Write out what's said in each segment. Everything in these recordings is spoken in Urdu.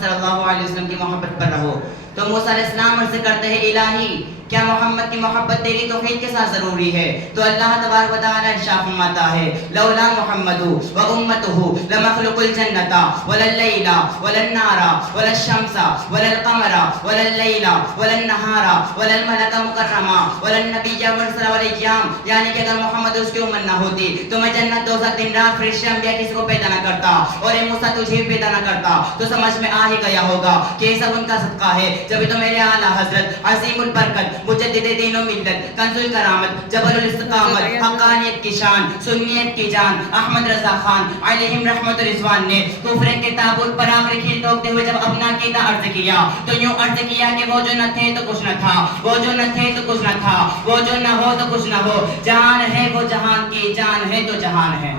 صلی اللہ علیہ وسلم کی محبت پر رہو. تو موسیٰ علیہ السلام عرض کرتے ہیں الہی کیا محمد کی محبت تیری توحید کے ساتھ ضروری ہے؟ تو اللہ تبارک و تعالیٰ ارشاد فرماتا ہے لولا محمد و امتہ لمخلق الجنۃ ولا اللیل ولا النار ولا الشمس ولا القمر ولا اللیل ولا النہار ولا الملک مکرما ولا النبی مرسل ولا الایام. یعنی کہ اگر محمد اس کی امت نہ ہوتی تو میں جنت دوزخ دن رات فرشتے انبیاء کسی کو پیدا نہ کرتا اور اے موسیٰ تجھے پیدا نہ کرتا. تو سمجھ میں آ ہی گیا ہوگا کہ یہ سب ان کا صدقہ ہے. جبھی تو میرے اعلیٰ حضرت عظیم البرکت مجدد دین و ملت کنز الکرامت جبل الاستقامت حقانیت کی شان سنیت کی جان احمد رضا خان علیہم رحمت رضوان نے کفر کے تابوت پر آخری کھیل ٹوکتے ہوئے جب اپنا عقیدہ عرض کیا تو یوں عرض کیا کہ وہ جو نہ تھے تو کچھ نہ تھا, وہ جو نہ تھے تو کچھ نہ تھا, وہ جو نہ ہو تو کچھ نہ ہو, جہان ہے وہ جہان کی جان ہے تو جہان ہے.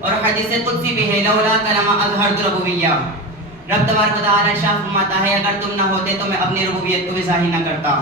اور حدیث قدسی بھی ہے لولا کلمہ اظہرت ربوبیہ. رب تبارک و تعالیٰ ارشاد فرماتا ہے اگر تم نہ ہوتے تو میں اپنی ربوبیت کو بھی ظاہر نہ کرتا.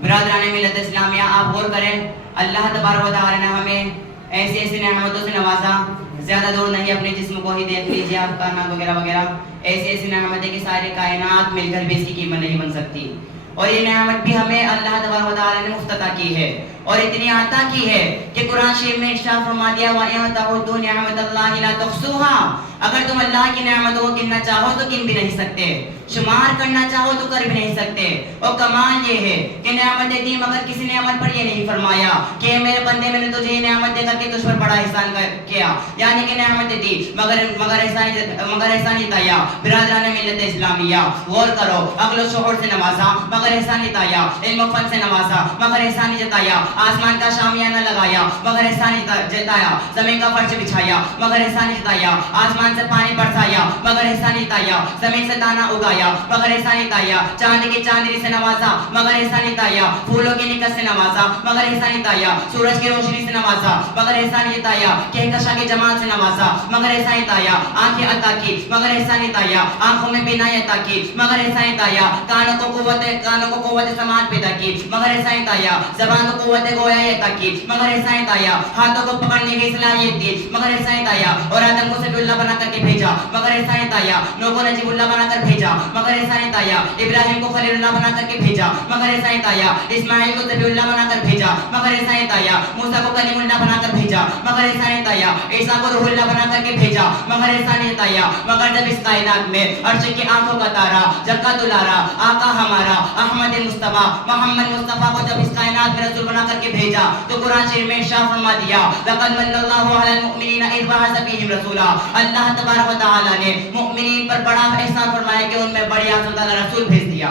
برادران ملت اسلامیہ آپ غور کریں اللہ تبارک و تعالیٰ نے ہمیں ایسی ایسی نعمتوں سے نوازا. زیادہ دور نہیں اپنے جسم کو ہی دیکھ لیجیے آپ کائنات وغیرہ وغیرہ ایسی ایسی نعمتیں کہ سارے کائنات مل کر بھی اس کی قیمت نہیں بن سکتی. اور یہ نعمت بھی ہمیں اللہ تبارک و تعالیٰ نے مفت عطا کی ہے اور اتنی عطا کی ہے کہ قرآن شریف میں ارشاد فرما دیا وَإِن تَعُدُّوا نِعْمَتَ اللَّهِ لَا تُحْصُوهَا. اگر تم اللہ کی نعمتوں کو گننا چاہو تو گن بھی نہیں سکتے, شمار کرنا چاہو تو کر بھی نہیں سکتے. اور کمال یہ ہے کہ نعمتیں دی مگر کسی نعمت پر یہ نہیں فرمایا کہ میرے بندے میں نے تجھے یہ نعمت دے کر کے تجھ پر بڑا احسان کیا, یعنی کہ نعمتیں دی مگر احسان جتایا. برادران ملت اسلامیہ غور کرو عقل و شعور سے نوازا مگر احسان جتایا, علم و فن سے نوازا مگر احسان جتایا, آسمان کا شامیانہ لگایا مگر احسان جتایا, زمین کا فرش بچھایا مگر احسان جتایا, آسمان سے پانی برسایا مگر احسان جتایا, زمین سے دانا اگایا مگر احسان جتایا, چاند کی چاندنی سے نوازا مگر احسان جتایا, پھولوں کی نکت سے نوازا مگر احسان جتایا, سورج کی روشنی سے نوازا مگر احسان جتایا, کہکشاں کے جمال سے نوازا مگر احسان جتایا, آنکھیں عطا کی مگر احسان جتایا, آنکھوں میں بینائی عطا کی مگر احسان جتایا, کانوں کو قوت سماعت پیدا کی مگر احسان جتایا, زبان کو قوت گویائی عطا کی مگر احسان جتایا, ہاتھوں کو پکڑنے کی صلاحیت دی مگر احسان جتایا, اور آدم کو سبی اللہ بنا کر کے بھیجا مگر احسان جتایا, نوح کو نجیب اللہ بنا کر بھیجا مگر احسان جتایا, ابراہیم کو خلیل اللہ بنا کر کے بھیجا مگر احسان جتایا, اسماعیل کو ذبیح اللہ بنا کر بھیجا مگر احسان جتایا, موسیٰ کو کلیم اللہ بنا کر بھیجا مگر احسان جتایا, عیسیٰ کو روح اللہ بنا کر کے بھیجا مگر احسان جتایا. مگر جب اس کائنات میں عرش کی آنکھوں کا تارا جگہ دلارا آقا ہمارا احمد مصطفیٰ محمد مصطفیٰ کو جب اس کائنات میں رسول بنا کر کے بھیجا تو قرآن شریف میں ارشاد فرما دیا لقد من اللہ علی المؤمنین اذ بعث فیہم رسولا. اللہ تبارک و تعالیٰ نے مؤمنین پر بڑا احسان فرمایا کہ ان میں بڑی عظمت والا رسول بھیج دیا.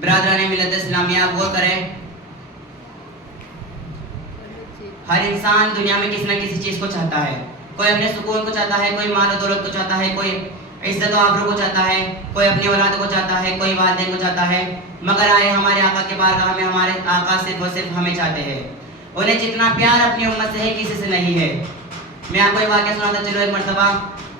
برادران ملت اسلامیہ آپ غور کریں ہر انسان دنیا میں کسی نہ کسی چیز کو چاہتا ہے. کوئی اپنے سکون کو چاہتا ہے, کوئی مال و دولت کو چاہتا ہے, کوئی عزت و آبرو کو چاہتا ہے, کوئی اپنی اولاد کو چاہتا ہے, کوئی والدین کو چاہتا ہے. مگر آئے ہمارے آقا کے بارگاہ میں ہمارے آقا صرف و صرف ہمیں چاہتے ہیں. انہیں جتنا پیار اپنی امت سے ہے کسی سے نہیں ہے. میں آپ کو ایک واقعہ سناتا چلو. ایک مرتبہ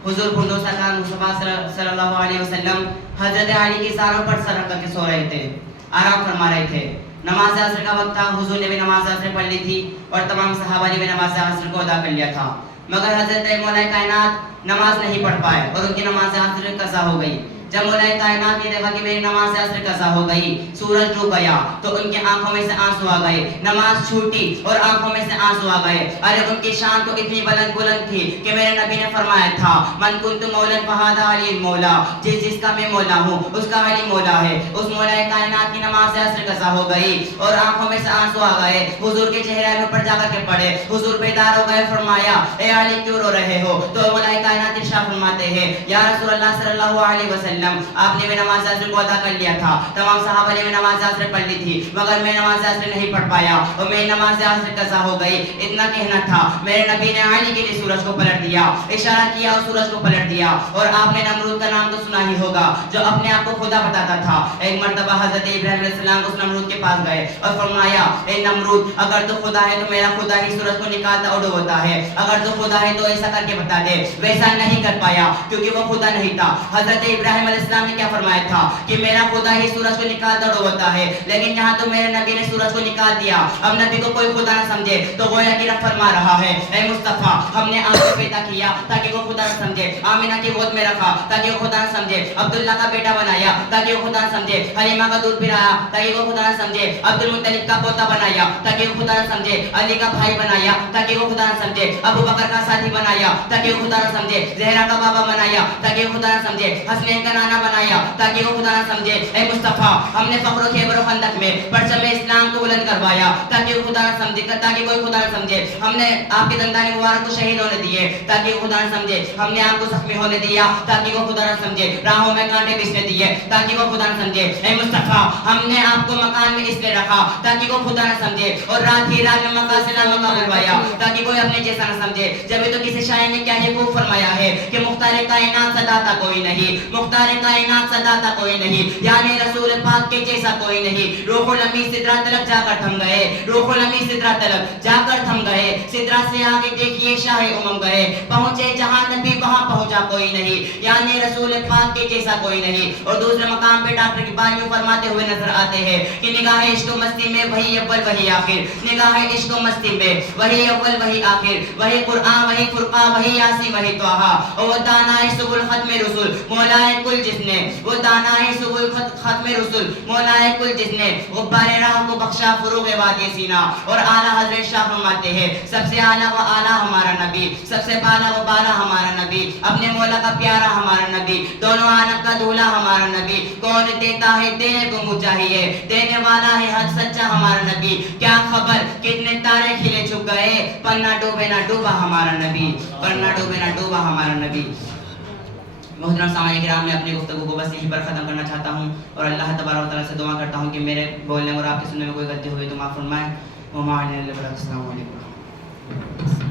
حضور خردوس اکرم مصطفیٰ صلی اللہ علیہ وسلم حضرت علی کی ساروں پر سر رکھ کر کے سو رہے تھے, آرام فرما رہے تھے. نماز عصر کا وقت تھا, حضور نے بھی نماز عصر پڑھ لی تھی اور تمام صحابہ نے بھی نماز عصر کو ادا کر لیا تھا. مگر حضرت مولا کائنات نماز نہیں پڑھ پائے اور ان کی نماز عصر قضا ہو گئی. جب مولا کائنات نے دیکھا کہ میری نماز عصر قضا ہو گئی, سورج ڈوب گیا تو ان کی آنکھوں میں سے آنسو آ گئے, نماز چھوٹی اور آنکھوں میں سے آنسو آ گئے. ارے ان کی شان تو اتنی بلند تھی کہ میرے نبی نے فرمایا تھا من کنت مولا فہذا علی المولا, جس کا میں مولا ہوں اس کا علی مولا ہے. اس مولا کائنات کی نماز عصر قضا ہو گئی اور آنکھوں میں سے آنسو آ گئے. حضور کے چہرے میں اوپر جا کر کے پڑے, حضور بیدار ہو گئے. فرمایا اے علی کیوں رو رہے ہو؟ تو مولا کائنات ارشاد فرماتے ہیں یا رسول اللہ صلی اللہ علیہ وسلم آپ نے بھی نماز عصر کو ادا کر لیا تھا, تمام صحابہ نے بھی نماز عصر پڑھ لی تھی, مگر میں نماز عصر نہیں پڑھ پایا اور میری نماز عصر قضا ہو گئی. اتنا کہنا تھا میرے نبی نے علی کے لیے سورج کو پلٹ دیا, اشارہ کیا اور سورج کو پلٹ دیا. اور آپ نے نمرود کا نام تو سنا ہی ہوگا جو اپنے آپ کو خدا بتاتا تھا. ایک مرتبہ حضرت ابراہیم علیہ السلام اس نمرود کے پاس گئے اور فرمایا اے نمرود اگر تو خدا ہے تو میرا خدا ہی سورج کو نکالتا اور ڈبوتا ہے, اگر تو خدا ہے تو ایسا کر کے بتا دے. ویسا نہیں کر پایا کیونکہ وہ خدا نہیں تھا. حضرت ابراہیم ابراہیم علیہ السلام نے کیا فرمایا تھا کہ میرا خدا ہی سورج کو نکالتا ڈوبتا ہے، لیکن یہاں تو میرے نبی نے سورج کو نکال دیا. اب نبی کو کوئی خدا نہ سمجھے تو گویا کہ رب فرما رہا ہے اے مصطفیٰ ہم نے آپ کو پیدا کیا تاکہ وہ خدا نہ سمجھے، آمینہ کی گود میں رکھا تاکہ وہ خدا نہ سمجھے، عبداللہ کا بیٹا بنایا تاکہ وہ خدا نہ سمجھے، حلیمہ کا دودھ پلایا تاکہ وہ خدا نہ سمجھے، عبد المطلب کا پوتا بنایا تاکہ وہ خدا نہ سمجھے، علی کا بھائی بنایا تاکہ وہ خدا نہ سمجھے، ابو بکر کا ساتھی بنایا تاکہ وہ خدا نہ سمجھے، زہرا کا بابا بنایا تاکہ وہ خدا نہ سمجھے، حسنین کا نانا بنایا تاکہ وہ خدا نہ سمجھے. اے مصطفیٰ ہم نے فخر و خیبر و خندق میں پرچم اسلام کو بلند کروایا تاکہ وہ خدا نہ سمجھے، تاکہ کوئی خدا نہ سمجھے. ہم نے آپ کے دندان مبارک کو شہید ہونے دیے تاکہ وہ خدا نہ سمجھے، ہم نے آپ کو زخمی ہونے دیا تاکہ وہ خدا نہ سمجھے، راہوں میں کانٹے بچھنے دیے تاکہ وہ خدا نہ سمجھے. اے مصطفیٰ ہم نے آپ کو مکان میں اس لیے رکھا تاکہ وہ خدا نہ سمجھے، اور رات ہی رات میں مکہ سے نامکہ بلوایا تاکہ کوئی اپنے جیسا نہ سمجھے. جبھی تو کسی شاعر نے کیا یہ خوب فرمایا ہے کہ مختار کائنات صداتا کوئی نہیں، مختار کائنات صداتا کوئی نہیں، یعنی رسول پاک کے جیسا کوئی نہیں. روح الامین سدرہ تلک جا کر تھم گئے، روح الامین سدرہ تلک جا کر تھم گئے، سدرہ سے آگے دیکھیے شاہ امم گئے، پہنچے جہاں نبی وہاں پہنچا کوئی نہیں، یعنی رسول پاک کے جیسا کوئی نہیں. اور دوسرے مقام پہ ڈاکٹر اقبال یوں فرماتے ہوئے نظر آتے ہیں کہ نگاہ عشق و مستی میں وہی اول وہی آخر، نگاہ عشق و مستی میں وہی اول وہی آخر، وہی قرآن وہی فرقہ وہی یاسین وہی طٰہٰ. اور وہ دانائے سبل ختم رسول مولائے کل جس نے، وہ دانائے سبل ختم رسول مولائے کل جس نے غبار راہ کو بخشا فروغ وادی سینا. اور اعلیٰ حضرت شاہ فرماتے ہیں سب سے اعلیٰ و اعلیٰ ہمارا نبی، سب سے بالا و بالا ہمارا نبی، اپنے مولا کا پیارا ہمارا نبی، دونوں عالم کا دولہا ہمارا نبی. کون دیتا ہے دینے کو منہ چاہیے، دینے والا ہے حق سچا ہمارا نبی. کیا خبر کتنے تارے کھلے چھپ گئے، پر نہ ڈوبے نہ ڈوبا ہمارا نبی، پر نہ ڈوبے نہ ڈوبا ہمارا نبی. محترم سامعین کرام میں اپنی گفتگو کو بس یہیں پر ختم کرنا چاہتا ہوں، اور اللہ تبارک و تعالیٰ سے دعا کرتا ہوں کہ میرے بولنے اور آپ کے سننے میں کوئی غلطی ہوئی تو معاف فرمائیں. السلام علیکم.